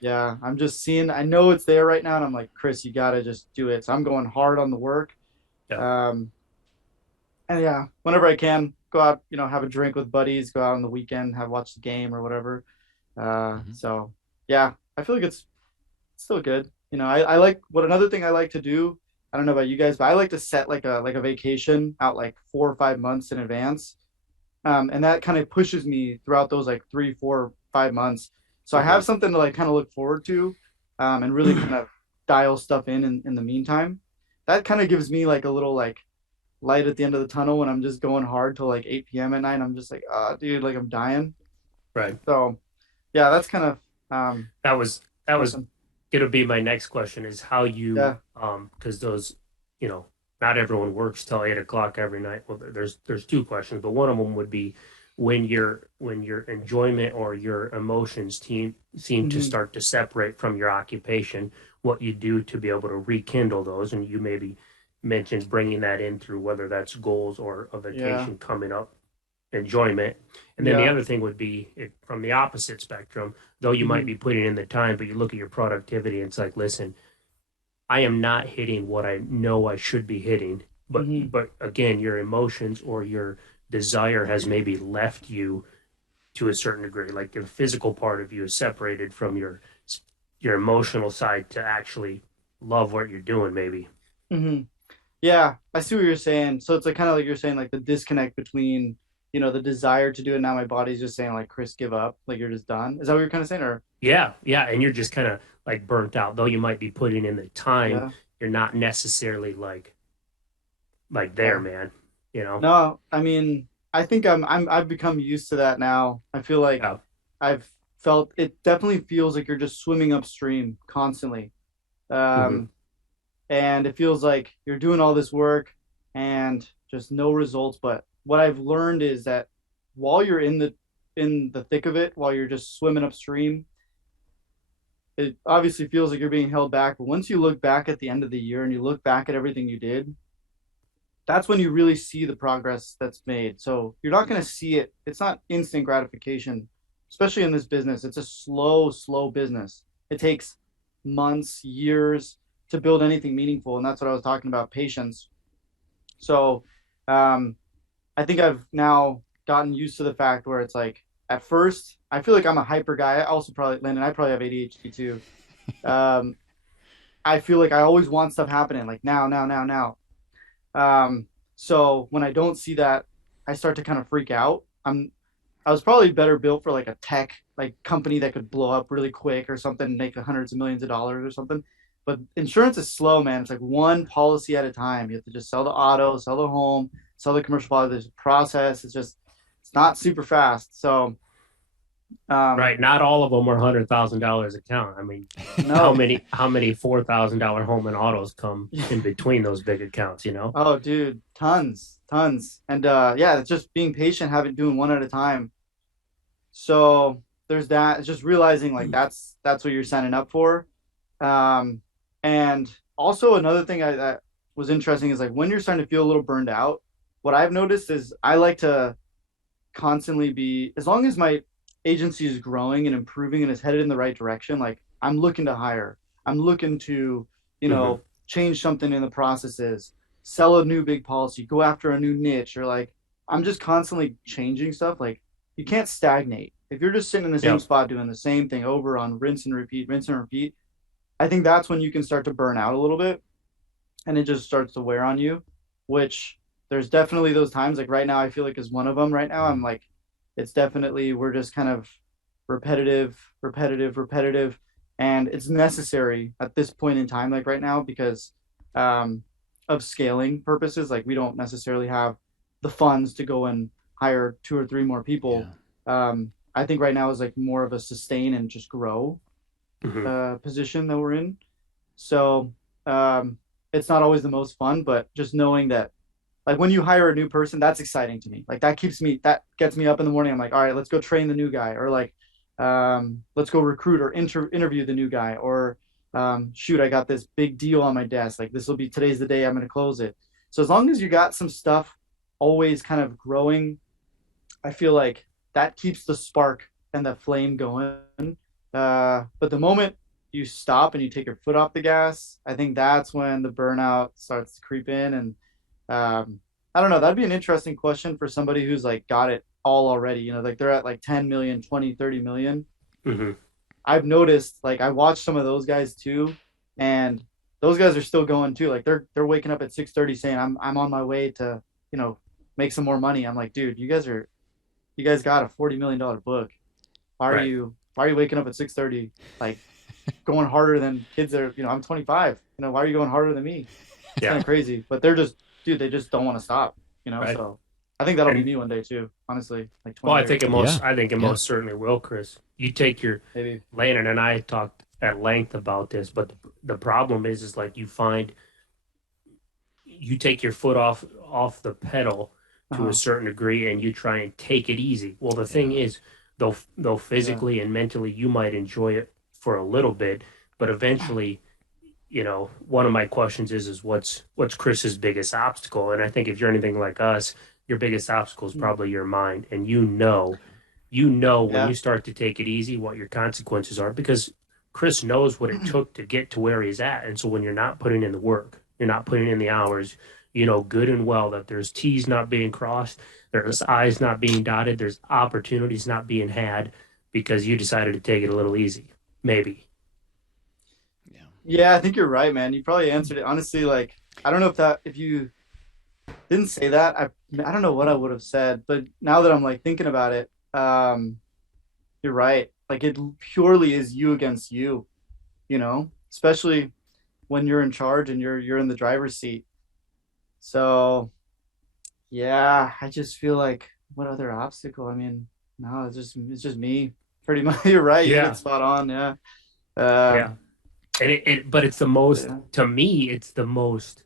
yeah, I'm just seeing. I know it's there right now, and I'm like, Chris, you gotta just do it. So I'm going hard on the work. Yep. Um, and yeah, whenever I can, go out, have a drink with buddies, go out on the weekend, have watch the game or whatever. Mhm. So yeah, I feel like it's still good. I like what another thing I like to do. I don't know about you guys, but I like to set like a vacation out like 4 or 5 months in advance, and that kind of pushes me throughout those like 3, 4, 5 months. So I have Mhm. something to like kind of look forward to, and really kind of dial stuff in the meantime. That kind of gives me like a little like light at the end of the tunnel when I'm just going hard till like 8 p.m. at night. I'm just like, oh, dude, like I'm dying. Right. So yeah, that's kind of That was something. gonna be my next question is how you Yeah. because those not everyone works till 8 o'clock every night. Well, there's two questions, but one of them would be when your enjoyment or your emotions seem to Hmm. start to separate from your occupation, what you do to be able to rekindle those, and you maybe mentioned bringing that in through whether that's goals or a Yeah. vacation coming up enjoyment. And then the Yeah. other thing would be from the opposite spectrum, though you might Hmm. be putting in the time, but you look at your productivity and it's like, listen, I am not hitting what I know I should be hitting. But Hmm. but again, your emotions or your desire has maybe left you to a certain degree. Like the physical part of you is separated from your emotional side to actually love what you're doing, maybe. Hmm. Yeah, I see what you're saying. So it's like kind of like you're saying, like the disconnect between, the desire to do it. Now my body's just saying, like, Chris, give up. Like you're just done. Is that what you're kind of saying, or? Yeah, yeah, and you're just kind of like burnt out, though you might be putting in the time. Yeah. You're not necessarily like there, Yeah. man. You know? No, I mean, I think I've become used to that now. I feel like Yeah. I've felt it definitely feels like you're just swimming upstream constantly. Hmm. Um, and it feels like you're doing all this work and just no results. But what I've learned is that while you're in the thick of it, while you're just swimming upstream, it obviously feels like you're being held back. But once you look back at the end of the year and you look back at everything you did, that's when you really see the progress that's made. So you're not going to see it. It's not instant gratification, especially in this business. It's a slow business. It takes months, years to build anything meaningful. And that's what I was talking about, patience. So um, I think I've now gotten used to the fact where it's like, at first, I feel like I'm a hyper guy. I also probably, Landon, I probably have ADHD too. Um, I feel like I always want stuff happening, like now. Um, so when I don't see that, I start to kind of freak out. I was probably better built for like a tech like company that could blow up really quick or something, make hundreds of millions of dollars or something. But insurance is slow, man. It's like one policy at a time. You have to just sell the auto, sell the home, sell the commercial policy. There's a process. It's not super fast. So um, Right. Not all of them are $100,000 account. I mean, no, how many $4,000 home and autos come in between those big accounts, you know? oh dude, tons. And yeah, it's just being patient, having doing one at a time. So there's that. It's just realizing like that's what you're signing up for. Um, and also another thing that was interesting is like when you're starting to feel a little burned out, what I've noticed is I like to constantly be, as long as my agency is growing and improving and is headed in the right direction, like I'm looking to hire, I'm looking to, Hmm. change something in the processes, sell a new big policy, go after a new niche, or like I'm just constantly changing stuff. Like you can't stagnate. If you're just sitting in the same Yep. spot doing the same thing over on rinse and repeat, I think that's when you can start to burn out a little bit and it just starts to wear on you, which there's definitely those times like right now I feel like is one of them right now. I'm like it's definitely we're just kind of repetitive and it's necessary at this point in time like right now because um of scaling purposes like we don't necessarily have the funds to go and hire two or three more people. Yeah. I think right now is like more of a sustain and just grow Hmm. position that we're in. So um, it's not always the most fun, but just knowing that, like when you hire a new person, that's exciting to me. Like that gets me up in the morning. I'm like, all right, let's go train the new guy, or like, let's go recruit or interview the new guy, or shoot, I got this big deal on my desk. Like this will be today's the day I'm going to close it. So as long as you got some stuff always kind of growing, I feel like that keeps the spark and the flame going. But the moment you stop and you take your foot off the gas, I think that's when the burnout starts to creep in. And I don't know, that'd be an interesting question for somebody who's like got it all already, like they're at like 10 million, 20, 30 million. Hmm. I've noticed like I watched some of those guys too, and those guys are still going too. Like they're waking up at 6:30 saying I'm on my way to, you know, make some more money. I'm like, dude, you guys got a $40 million book. Right. Why are you waking up at 6:30 like going harder than kids that are, I'm 25. Why are you going harder than me? It's kind Yeah. of crazy. But they're just dude, they just don't want to stop. Right. So I think that'll be And me one day too, honestly. Like well, 20 years. Yeah. I think it Yeah. most certainly will, Chris. You take your Maybe. Landon and I talked at length about this, but the problem is like you find you take your foot off the pedal to a Uh-huh. certain degree and you try and take it easy. Well, the thing Yeah. is, though Yeah. physically and mentally you might enjoy it for a little bit, but eventually, one of my questions is what's Chris's biggest obstacle? And I think if you're anything like us, your biggest obstacle is probably your mind, and you know when Yeah. you start to take it easy what your consequences are because Chris knows what it took to get to where he's at. And so when you're not putting in the work, you're not putting in the hours, you know good and well that there's T's not being crossed, there's I's not being dotted, there's opportunities not being had because you decided to take it a little easy. Maybe. Yeah. Yeah, I think you're right, man. You probably answered it. Honestly, like I don't know if you didn't say that, I don't know what I would have said, but now that I'm like thinking about it, you're right. like it purely is you against you, especially when you're in charge and you're in the driver's seat. So yeah, I just feel like what other obstacle? I mean, no, it's just me. Pretty much, you're right. You hit it Yeah, spot on. Yeah. yeah. And but it's the most, Yeah. to me, it's the most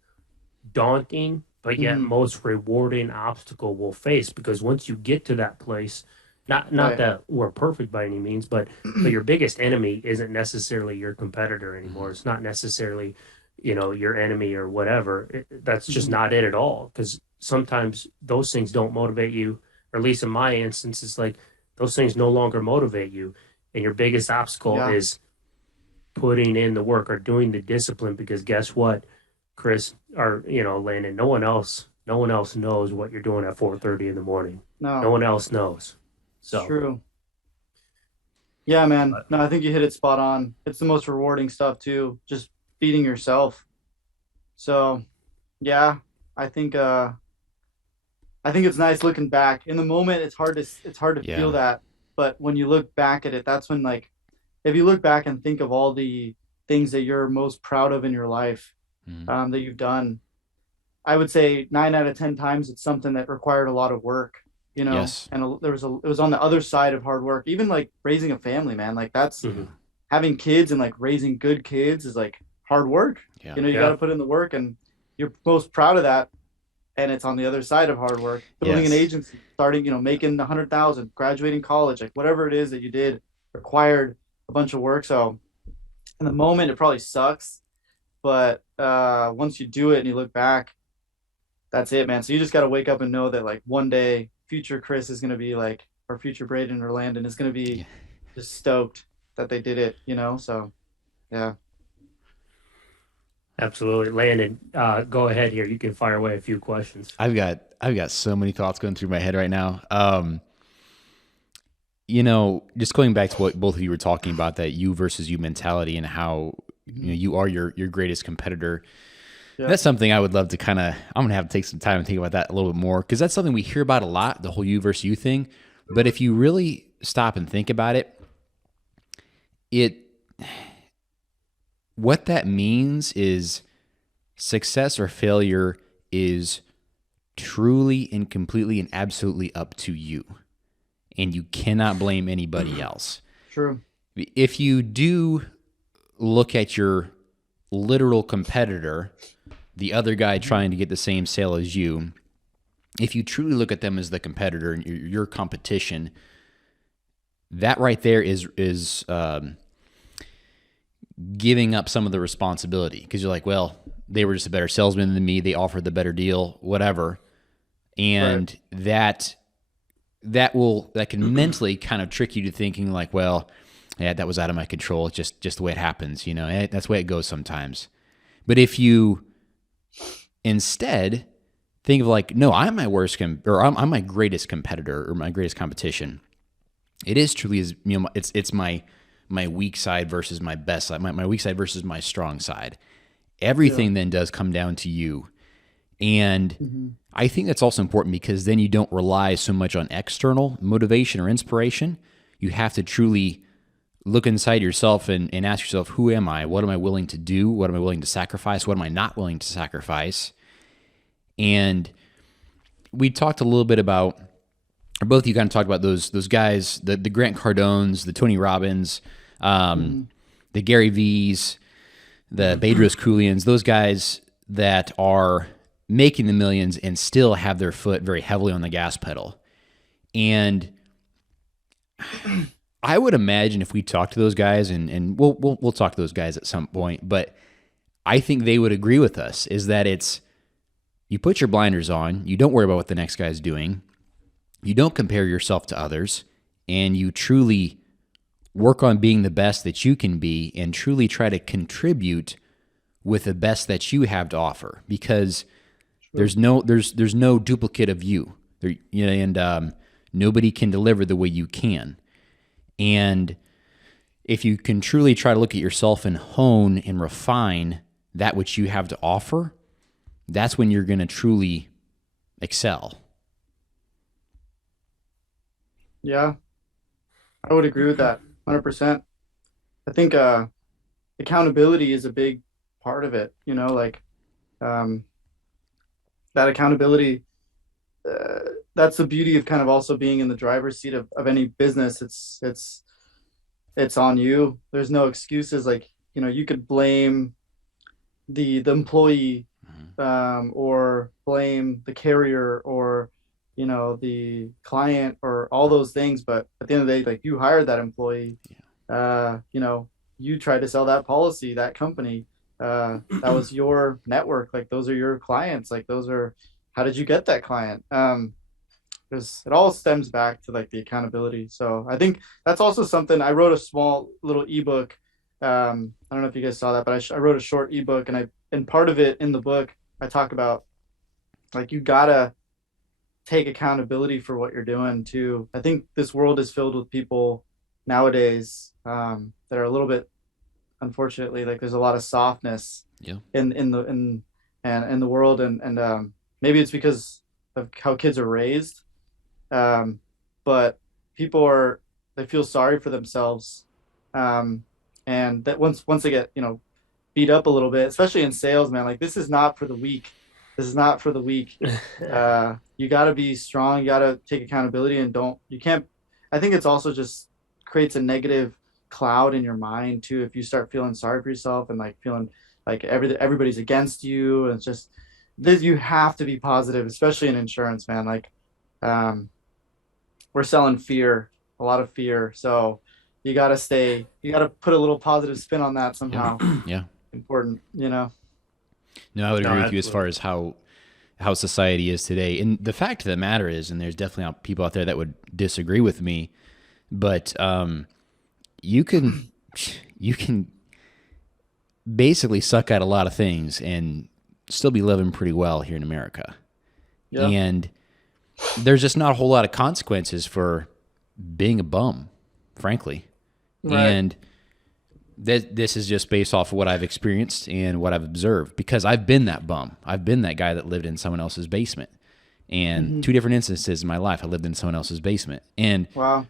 daunting, but yet Hmm. most rewarding obstacle we'll face because once you get to that place, not Right. that we're perfect by any means, but your biggest enemy isn't necessarily your competitor anymore. It's not necessarily, your enemy or whatever. That's just Hmm. not it at all. Because sometimes those things don't motivate you, or at least in my instance, it's like those things no longer motivate you, and your biggest obstacle Yeah. is putting in the work or doing the discipline because guess what, Chris, or Landon, no one else knows what you're doing at 4:30 in the morning. No No, one else knows. it's So, true. Yeah, man. but No, I think you hit it spot on. It's the most rewarding stuff too. Just feeding yourself. So yeah, I think uh I think it's nice looking back. In the moment, it's hard to feel Yeah. that, but when you look back at it, that's when like if you look back and think of all the things that you're most proud of in your life, Mm. that you've done, I would say 9 out of 10 times it's something that required a lot of work, Yes. and it was on the other side of hard work. Even like raising a family, man, like that's Yeah. mhm. having kids and like raising good kids is like hard work. Yeah. You got Yeah, to put in the work, and you're most proud of that. And it's on the other side of hard work, building an Yes. agency, starting, making 100,000, graduating college, like whatever it is that you did required a bunch of work. So in the moment, it probably sucks, but once you do it and you look back, that's it, man. So you just got to wake up and know that like one day, future Chris is gonna be like, or future Braden or Landon is gonna be Yeah. just stoked that they did it. So yeah. absolutely. Landon, go ahead here. You can fire away a few questions. I've got so many thoughts going through my head right now. Just going back to what both of you were talking about, that you versus you mentality and how Mhm. you are your greatest competitor. Yeah. That's something I would love to I'm gonna have to take some time and think about that a little bit more, because that's something we hear about a lot, the whole you versus you thing. But if you really stop and think about it, it what that means is success or failure is truly and completely and absolutely up to you, and you cannot blame anybody else. True. If you do look at your literal competitor, the other guy Mhm. trying to get the same sale as you, if you truly look at them as the competitor and your competition, that right there is giving up some of the responsibility, because you're like, well, they were just a better salesman than me. They offered the better deal, whatever, Right. and that can mentally kind of trick you to thinking like, well, yeah, that was out of my control. It's just the way it happens, That's the way it goes sometimes. But if you instead think of like, no, I'm my or I'm my greatest competitor or my greatest competition. It is truly is, it's my weak side versus my best side, my weak side versus my strong side. Yeah. Everything then does come down to you. And Hmm. I think that's also important, because then you don't rely so much on external motivation or inspiration. You have to truly look inside yourself and ask yourself, who am I? What am I willing to do? What am I willing to sacrifice? What am I not willing to sacrifice? And we talked a little bit about, or both of you kind of talked about those guys, the Grant Cardones, the Tony Robbins, um, Hmm. the Gary V's, the Bedros Keuilians, those guys that are making the millions and still have their foot very heavily on the gas pedal. And I would imagine if we talk to those guys, and we'll talk to those guys at some point, but I think they would agree with us, is that it's, you put your blinders on, you don't worry about what the next guy's doing, you don't compare yourself to others, and you truly work on being the best that you can be and truly try to contribute with the best that you have to offer, because True. there's no duplicate of you there, and nobody can deliver the way you can. And if you can truly try to look at yourself and hone and refine that which you have to offer, that's when you're going to truly excel. Yeah, I would agree with that. 100%. I think accountability is a big part of it, like um, that accountability. That's the beauty of kind of also being in the driver's seat of any business. It's on you. There's no excuses. Like, you could blame the employee, or blame the carrier, or the client, or all those things. But at the end of the day, like, you hired that employee. You tried to sell that policy, that company. That was your network. Like, those are your clients. Like, those are, how did you get that client? Because it all stems back to like the accountability. So I think that's also something. I wrote a small little ebook. I don't know if you guys saw that, but I wrote a short ebook, and part of it in the book, I talk about, like, you gotta take accountability for what you're doing too. I think this world is filled with people nowadays, that are a little bit, unfortunately, like, there's a lot of softness Yeah. in the world, and maybe it's because of how kids are raised, but people they feel sorry for themselves, um, and that once they get beat up a little bit, especially in sales, man, like, this is not for the weak. This is not for the weak. You got to be strong. You got to take accountability, and you can't. I think it's also just creates a negative cloud in your mind too if you start feeling sorry for yourself and like feeling like everybody's against you. And it's just this, you have to be positive, especially in insurance, man. Like, we're selling fear, a lot of fear. So you got to put a little positive spin on that Yeah. somehow. Yeah. Important. No, I would No, agree with you as far absolutely. as how society is today. And the fact of the matter is, and there's definitely people out there that would disagree with me, but you can you can basically suck at a lot of things and still be living pretty well here in America. Yeah. And there's just not a whole lot of consequences for being a bum, frankly. Right. And this is just based off of what I've experienced and what I've observed, because I've been that bum. I've been that guy that lived in someone else's basement. And Hmm. two different instances in my life, I lived in someone else's basement. And Wow.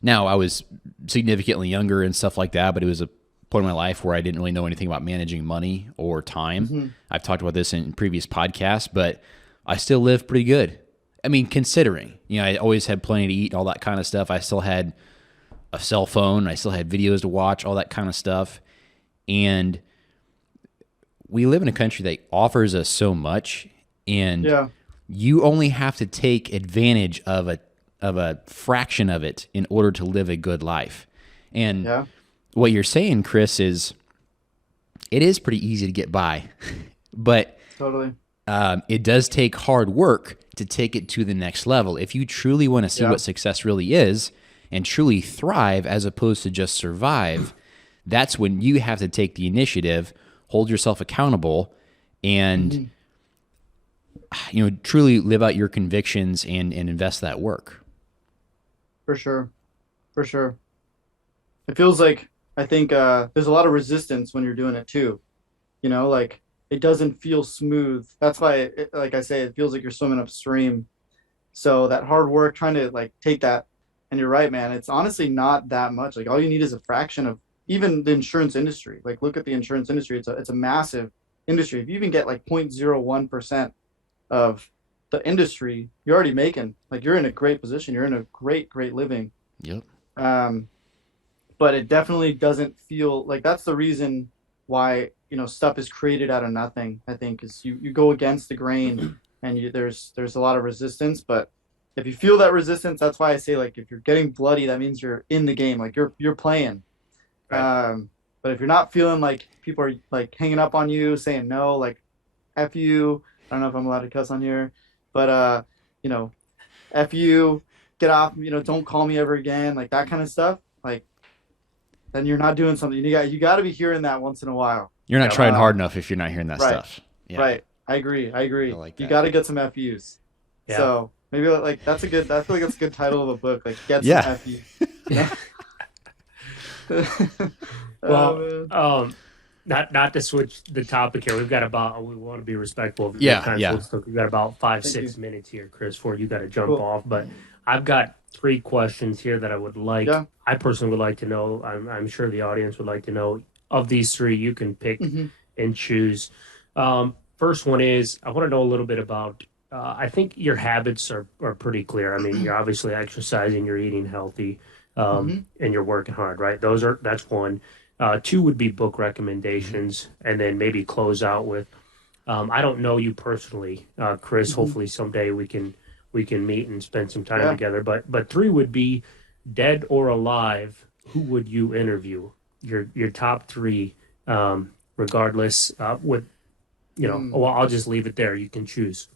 now I was significantly younger and stuff like that, but it was a point in my life where I didn't really know anything about managing money or time. Hmm. I've talked about this in previous podcasts, but I still live pretty good. I mean, considering, I always had plenty to eat and all that kind of stuff. I still had a cell phone. I still had videos to watch, all that kind of stuff. And we live in a country that offers us so much, and Yeah. you only have to take advantage of a fraction of it in order to live a good life. And Yeah. what you're saying, Chris, is it is pretty easy to get by, but Totally. it does take hard work to take it to the next level. If you truly want to see Yeah. what success really is and truly thrive as opposed to just survive, that's when you have to take the initiative, hold yourself accountable, and truly live out your convictions and invest that work. For sure. For sure. It feels like, I think there's a lot of resistance when you're doing it too. Like, it doesn't feel smooth. That's why, like I say, it feels like you're swimming upstream. So that hard work trying to like take that, and you're right, man. It's honestly not that much. Like, all you need is a fraction of even the insurance industry. Like, look at the insurance industry. It's a massive industry. If you even get like 0.01% of the industry, you're already making, like, you're in a great position. You're in a great living. Yep. Um, but it definitely doesn't feel like that's the reason why stuff is created out of nothing. I think is you go against the grain, and there's a lot of resistance. But if you feel that resistance, that's why I say, like, if you're getting bloody, that means you're in the game, like you're playing. Right. But if you're not feeling like people are like hanging up on you, saying no, like f you, I don't know if I'm allowed to cuss on here, but you know f you, get off, don't call me ever again, like that kind of stuff, like, then you're not doing something. You got to be hearing that once in a while. You're not Yeah. trying hard enough if you're not hearing that Right. stuff. Yeah. Right. I agree. I like You that. got to get some FUs. Yeah. So maybe like that's a good. I feel like that's a good title of a book. Like, get some Yeah. FUs. Well, Man. not to switch the topic here. We want to be respectful of Yeah, your time. yeah. So we've got about five, Thank 6 you. minutes here, Chris, before you got to jump Cool. off. But I've got three questions here that Yeah. I personally would like to know. I'm sure the audience would like to know. Of these three, you can pick Hmm. and choose. First one is I want to know a little bit about. I think your habits are pretty clear. I mean, you're obviously exercising, you're eating healthy, Hmm. and you're working hard, right? That's one. Two would be book Mhm. recommendations, and then maybe close out with I don't know you personally, Chris. Hmm. Hopefully someday we can meet and spend some time Yeah. together. But three would be dead or alive. Who would you interview? Your top three, regardless. With Mm. well, I'll just leave it there. You can choose.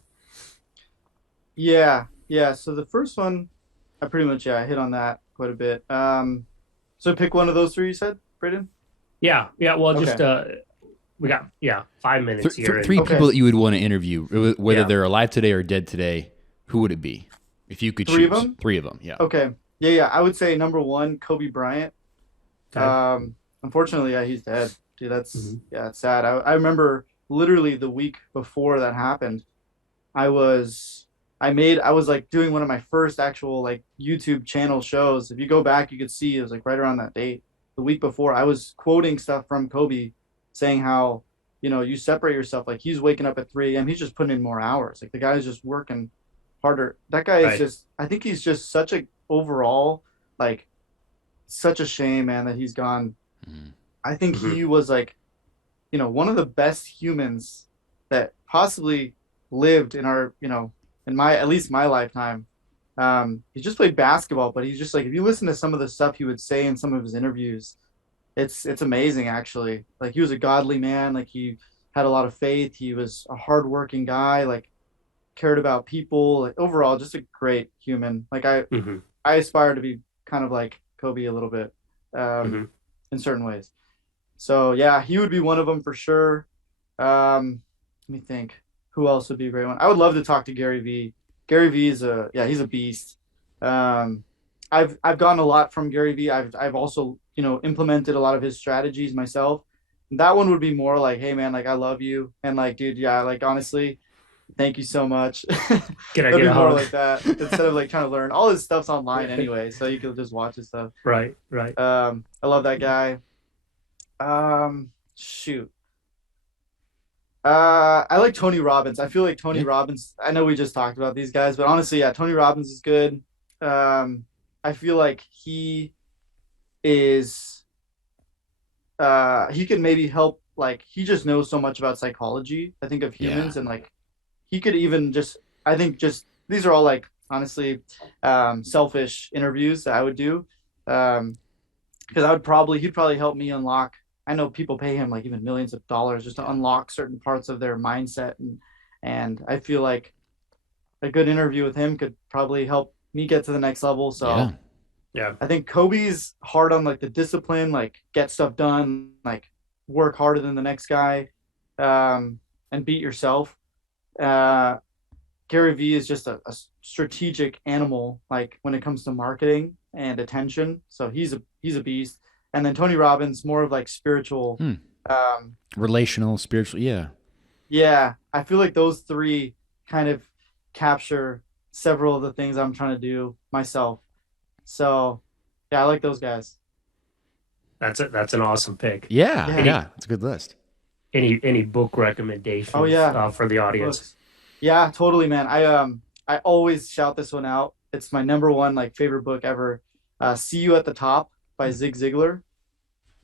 Yeah. Yeah. So the first one, I pretty much, yeah, I hit on that quite a bit. So pick one of those three you said, Brayden? Yeah, yeah. Well, just Okay. we got 5 minutes here, and Three people Okay. that you would want to interview, whether yeah, they're alive today or dead today, who would it be? If you could Three of choose them? three of them, yeah. Okay. Yeah, yeah. I would say number one, Kobe Bryant. okay. Unfortunately, yeah, he's dead. Dude, Hmm. yeah, it's sad. I remember literally the week before that happened, I was I was like doing one of my first actual like YouTube channel shows. If you go back, you could see it was like right around that date. The week before, I was quoting stuff from Kobe saying how, you separate yourself. Like he's waking up at 3 a.m. He's just putting in more hours. Like the guy's just working harder. That guy is Right. just, I think he's just such a overall, like, such a shame, man, that he's gone. Mhm. I think Hmm. he was like, one of the best humans that possibly lived in our, in my, at least my lifetime. He just played basketball, but he's just like, if you listen to some of the stuff he would say in some of his interviews, it's amazing actually. Like he was a godly man, like he had a lot of faith. He was a hardworking guy, like cared about people, like overall just a great human. Like Hmm. I aspire to be kind of like Kobe a little bit, Hmm. in certain ways. So yeah, he would be one of them for sure. Let me think. Who else would be a great one? I would love to talk to Gary V. Gary V is he's a beast. Um, I've gotten a lot from Gary V. I've also implemented a lot of his strategies myself. That one would be more like, hey man, like I love you, and like dude, yeah, like honestly, thank you so much. Can I That'd get be a more hug? like that instead of like trying to learn. All his stuff's online anyway, so you can just watch his stuff. Right. Right. I love that guy. Shoot. I like Tony Robbins. I feel like Tony Yeah. Robbins. I know we just talked about these guys, but honestly, yeah, Tony Robbins is good. I feel like is he can maybe help. Like he just knows so much about psychology. I think of Yeah. humans, and like he could even just. I think just these are all like honestly, selfish interviews that I would do. Um, because he'd probably help me unlock. I know people pay him like even millions of dollars just to Yeah. unlock certain parts of their mindset, and I feel like a good interview with him could probably help me get to the next level. Yeah. So Yeah. I think Kobe's hard on like the discipline, like get stuff done, like work harder than the next guy, and beat yourself. Uh, Gary Vee is just a strategic animal, like when it comes to marketing and attention. So he's a beast. And then Tony Robbins, more of like spiritual. Hmm. Um, Relational, spiritual. Yeah. yeah, I feel like those three kind of capture several of the things I'm trying to do myself. So yeah, I like those guys. That's an awesome pick. Yeah. Yeah. Any Yeah. It's a good list. any book Oh recommendations yeah, for the audience? books. Yeah, totally, man. I always shout this one out. It's my number one like favorite book ever. See You at the Top by Zig Ziglar.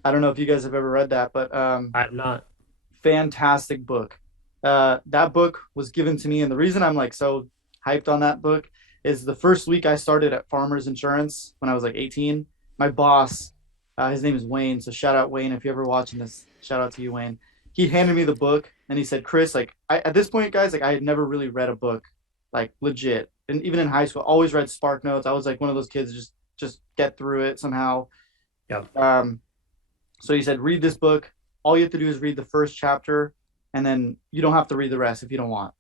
I don't know if you guys have ever read that, but I'm not. fantastic book. That book was given to me, and the reason I'm like so hyped on that book is the first week I started at Farmers Insurance when I was like 18. My boss, his name is Wayne, so shout out Wayne if you're ever watching this. Shout out to you, Wayne. He handed me the book and he said, "Chris, like at this point, guys, like I had never really read a book, like legit, and even in high school, always read Spark Notes. I was like one of those kids just get through it somehow." Yeah. Um, so he said, read this book. All you have to do is read the first chapter, and then you don't have to read the rest if you don't want.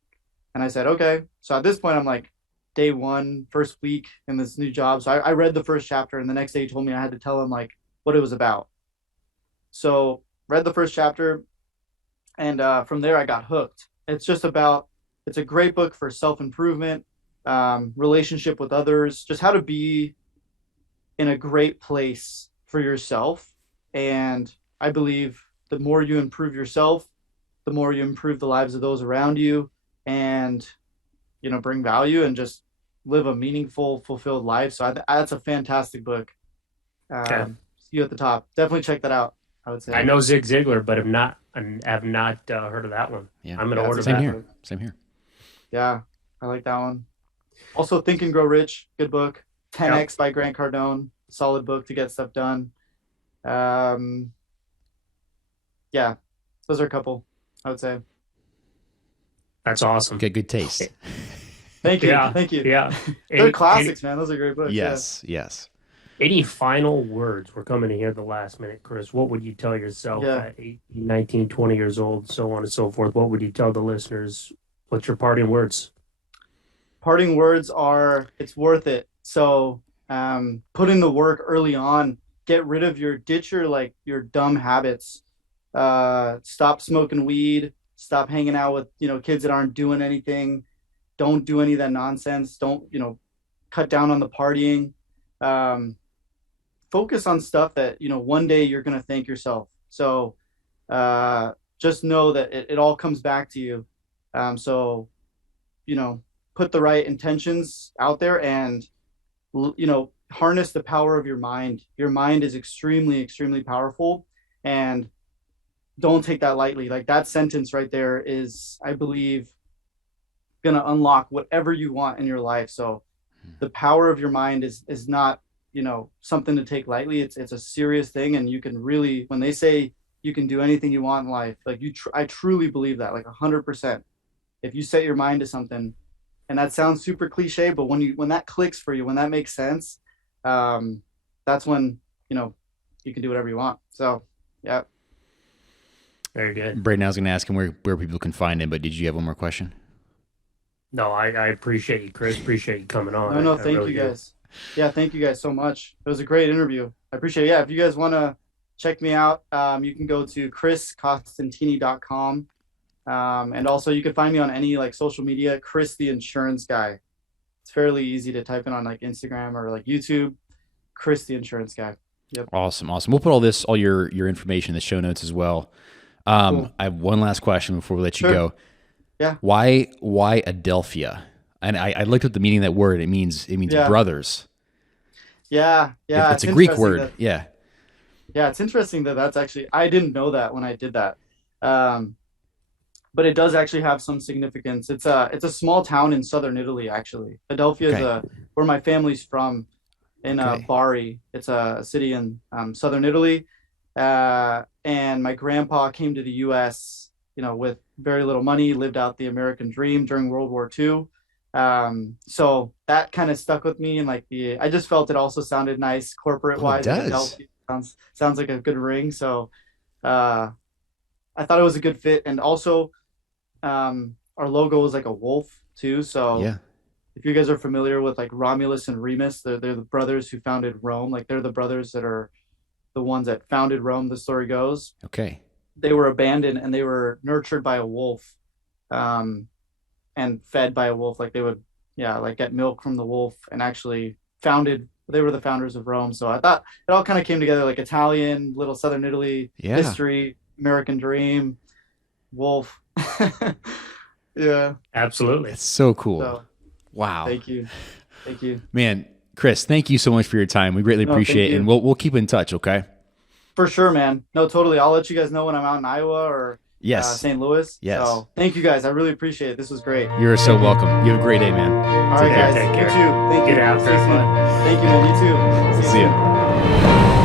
And I said, okay. So at this point, I'm like day one, first week in this new job. So I read the first chapter, and the next day he told me I had to tell him like what it was about. So read the first chapter, and from there I got hooked. It's a great book for self improvement. relationship with others, just how to be in a great place for yourself. And I believe the more you improve yourself, the more you improve the lives of those around you, and bring value and just live a meaningful, fulfilled life. So that's a fantastic book. Okay. See you at the top. Definitely check that out, I would I say. know Zig Ziglar, but have not heard of that one. Yeah. I'm gonna Yeah, order it's a Same that. here. Same here. Yeah, I like that one. Also, Think and Grow Rich, good book. 10X by Grant Cardone, solid book to get stuff done. Yeah, those are a couple, I would say. That's awesome. Okay, good taste. Thank you. Yeah, Thank you. yeah. They're classics, man. Those are great books. Yes, yes. Any final words? We're coming to here at the last minute, Chris. What would you tell yourself Yeah. at 18, 19, 20 years old, so on and so forth? What would you tell the listeners? What's your parting words? Parting words are, it's worth it. So put in the work early on. Get rid of ditch your dumb habits. Stop smoking weed. Stop hanging out with kids that aren't doing anything. Don't do any of that nonsense. Don't cut down on the partying. Focus on stuff that one day you're gonna thank yourself. So just know that it all comes back to you. So put the right intentions out there, and harness the power of your mind. Your mind is extremely, extremely powerful, and don't take that lightly. Like, that sentence right there is, I believe, gonna unlock whatever you want in your life. So the power of your mind is not something to take lightly. It's a serious thing, and you can really, when they say you can do anything you want in life, like I truly believe that, like 100%. If you set your mind to something, and that sounds super cliche, but when that clicks for you, when that makes sense, that's when you can do whatever you want. So yeah. Very good. Braden, I was going to ask him where people can find him, but did you have one more question? No, I appreciate you, Chris. Appreciate you coming on. No, I thank really you do. guys. Yeah, thank you guys so much. It was a great interview. I appreciate it. Yeah, if you guys want to check me out, you can go to chriscostantini.com. And also you can find me on any social media, Chris the Insurance Guy. It's fairly easy to type in on Instagram or YouTube, Chris the Insurance Guy. Yep. Awesome. We'll put all your information in the show notes as well. Cool. I have one last question before we let you Sure. go. Yeah. Why Adelfia? And I looked at the meaning of that word. It means Yeah. brothers. Yeah. It's a Greek interesting word. Yeah. Yeah, it's interesting that's actually, I didn't know that when I did that. But it does actually have some significance. It's a small town in southern Italy, actually. Adelfia is where my family's from, in Bari. It's a city in southern Italy. And my grandpa came to the U.S., with very little money, lived out the American dream during World War II. So that kind of stuck with me, and I just felt it also sounded nice corporate wise. Oh, it does. Sounds like a good ring. So I thought it was a good fit, and also our logo is like a wolf too. So Yeah. if you guys are familiar with Romulus and Remus, they're the brothers who founded Rome. They're the brothers that are the ones that founded Rome, the story goes. Okay. They were abandoned and they were nurtured by a wolf, and fed by a wolf. They would, get milk from the wolf, and actually they were the founders of Rome. So I thought it all kind of came together, Italian, little Southern Italy, history, American dream, wolf. Yeah. Absolutely. It's so cool. So, wow. Thank you. Man, Chris, thank you so much for your time. We greatly appreciate it, and we'll keep in touch, okay? For sure, man. No, totally. I'll let you guys know when I'm out in Iowa or St. Louis. Yes. So thank you guys. I really appreciate it. This was great. You're so welcome. You have a great day, man. All right, guys. Take care. You too. Thank you. Get after it, See you soon. bud. Thank you, man. You too. See you ya. soon.